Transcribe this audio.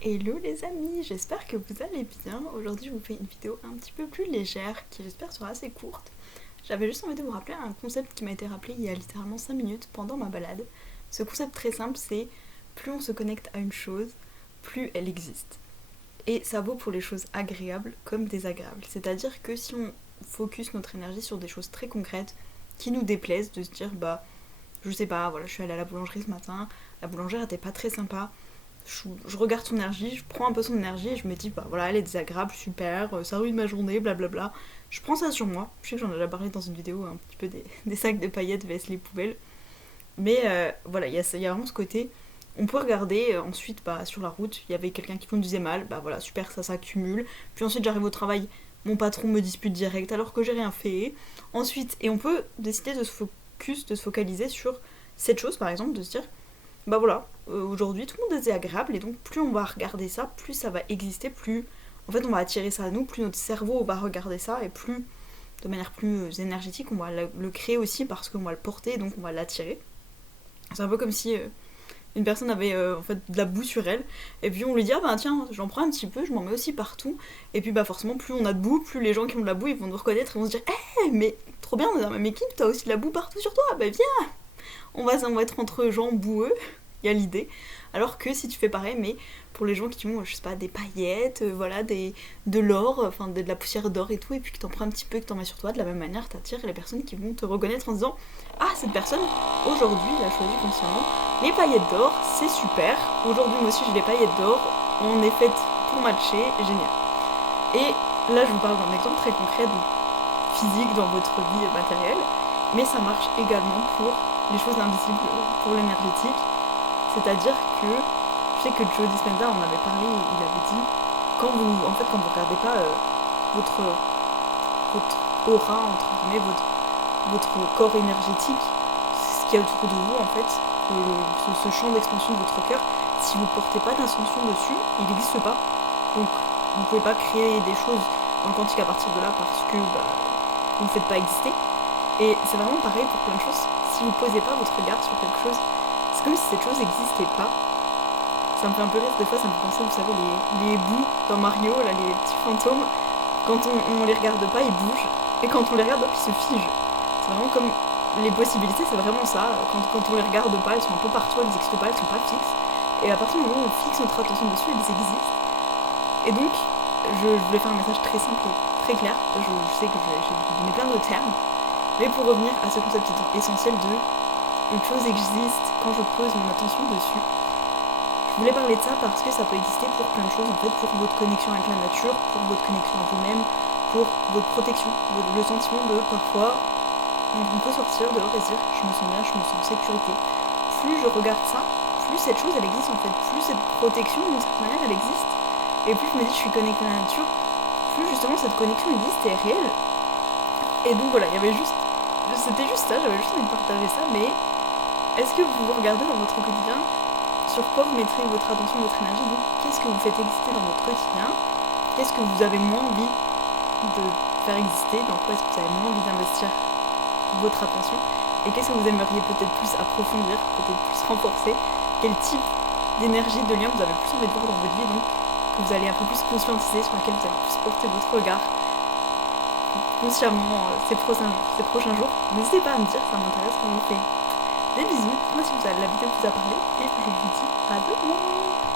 Hello les amis, j'espère que vous allez bien. Aujourd'hui je vous fais une vidéo un petit peu plus légère qui j'espère sera assez courte. J'avais juste envie de vous rappeler un concept qui m'a été rappelé il y a littéralement 5 minutes pendant ma balade. Ce concept très simple, c'est plus on se connecte à une chose, plus elle existe. Et ça vaut pour les choses agréables comme désagréables. C'est-à-dire que si on focus notre énergie sur des choses très concrètes qui nous déplaisent, de se dire je sais pas, voilà, je suis allée à la boulangerie ce matin, la boulangère était pas très sympa, je regarde son énergie, je prends un peu son énergie et je me dis voilà, elle est désagréable, super, ça ruine ma journée, blablabla. Je prends ça sur moi. Je sais que j'en ai déjà parlé dans une vidéo un petit peu des sacs de paillettes vs les poubelles. Mais voilà, il y a vraiment ce côté. On peut regarder ensuite sur la route, il y avait quelqu'un qui conduisait mal, voilà, super, ça s'accumule. Puis ensuite j'arrive au travail, mon patron me dispute direct alors que j'ai rien fait. Ensuite, et on peut décider de se focaliser sur cette chose par exemple, de se dire voilà, aujourd'hui tout le monde est désagréable et donc plus on va regarder ça, plus ça va exister, plus en fait on va attirer ça à nous, plus notre cerveau va regarder ça et plus de manière plus énergétique on va le créer aussi parce qu'on va le porter et donc on va l'attirer. C'est un peu comme si une personne avait en fait de la boue sur elle et puis on lui dit tiens j'en prends un petit peu, je m'en mets aussi partout et puis forcément plus on a de boue, plus les gens qui ont de la boue ils vont nous reconnaître et vont se dire mais trop bien, on est dans la même équipe, t'as aussi de la boue partout sur toi, viens, on va être entre gens boueux, il y a l'idée. Alors que si tu fais pareil, mais pour les gens qui ont, je sais pas, des paillettes, voilà, de l'or, enfin de la poussière d'or et tout, et puis que t'en prends un petit peu, que t'en mets sur toi, de la même manière, t'attires les personnes qui vont te reconnaître en disant cette personne, aujourd'hui, elle a choisi consciemment les paillettes d'or, c'est super. Aujourd'hui, moi aussi, j'ai des paillettes d'or, on est faites pour matcher, génial. Et là, je vous parle d'un exemple très concret de physique dans votre vie matérielle, mais ça marche également pour les choses invisibles, pour l'énergétique. C'est-à-dire que, je sais que Joe Dispenza en avait parlé, il avait dit, quand vous regardez pas votre aura, entre guillemets, votre corps énergétique, ce qu'il y a autour de vous, en fait, ce champ d'expansion de votre cœur, si vous portez pas d'ascension dessus, il n'existe pas. Donc, vous pouvez pas créer des choses dans le quantique à partir de là parce que vous ne faites pas exister. Et c'est vraiment pareil pour plein de choses. Si vous posez pas votre regard sur quelque chose, c'est comme si cette chose n'existait pas. Ça me fait un peu rire, des fois ça me fait penser, vous savez, les bouts dans Mario, là, les petits fantômes, quand on les regarde pas, ils bougent, et quand on les regarde, ils se figent. C'est vraiment comme les possibilités, c'est vraiment ça. Quand on les regarde pas, elles sont un peu partout, elles n'existent pas, elles sont pas fixes. Et à partir du moment où on fixe notre attention dessus, elles existent. Et donc, je voulais faire un message très simple et très clair. Je sais que j'ai donné plein de termes, mais pour revenir à ce concept essentiel de une chose existe quand je pose mon attention dessus. Je voulais parler de ça parce que ça peut exister pour plein de choses, en fait, pour votre connexion avec la nature, pour votre connexion à vous-même, pour votre protection, le sentiment de parfois on peut sortir dehors et se dire je me sens bien, je me sens en sécurité. Plus je regarde ça, plus cette chose elle existe en fait, plus cette protection d'une certaine manière elle existe. Et plus je me dis je suis connectée à la nature, plus justement cette connexion existe et est réelle. Et donc voilà, c'était juste ça, j'avais juste envie de partager ça, mais est-ce que vous regardez dans votre quotidien sur quoi vous mettrez votre attention, votre énergie? Donc, qu'est-ce que vous faites exister dans votre quotidien? Qu'est-ce que vous avez moins envie de faire exister? Dans quoi est-ce que vous avez moins envie d'investir votre attention? Et qu'est-ce que vous aimeriez peut-être plus approfondir, peut-être plus renforcer? Quel type d'énergie, de lien vous avez plus envie de voir dans votre vie, donc que vous allez un peu plus conscientiser, sur laquelle vous allez plus porter votre regard consciemment ces prochains jours? N'hésitez pas à me dire, ça m'intéresse, ça vous fait des bisous, moi si la vidéo vous a parlé, et je vous dis à demain.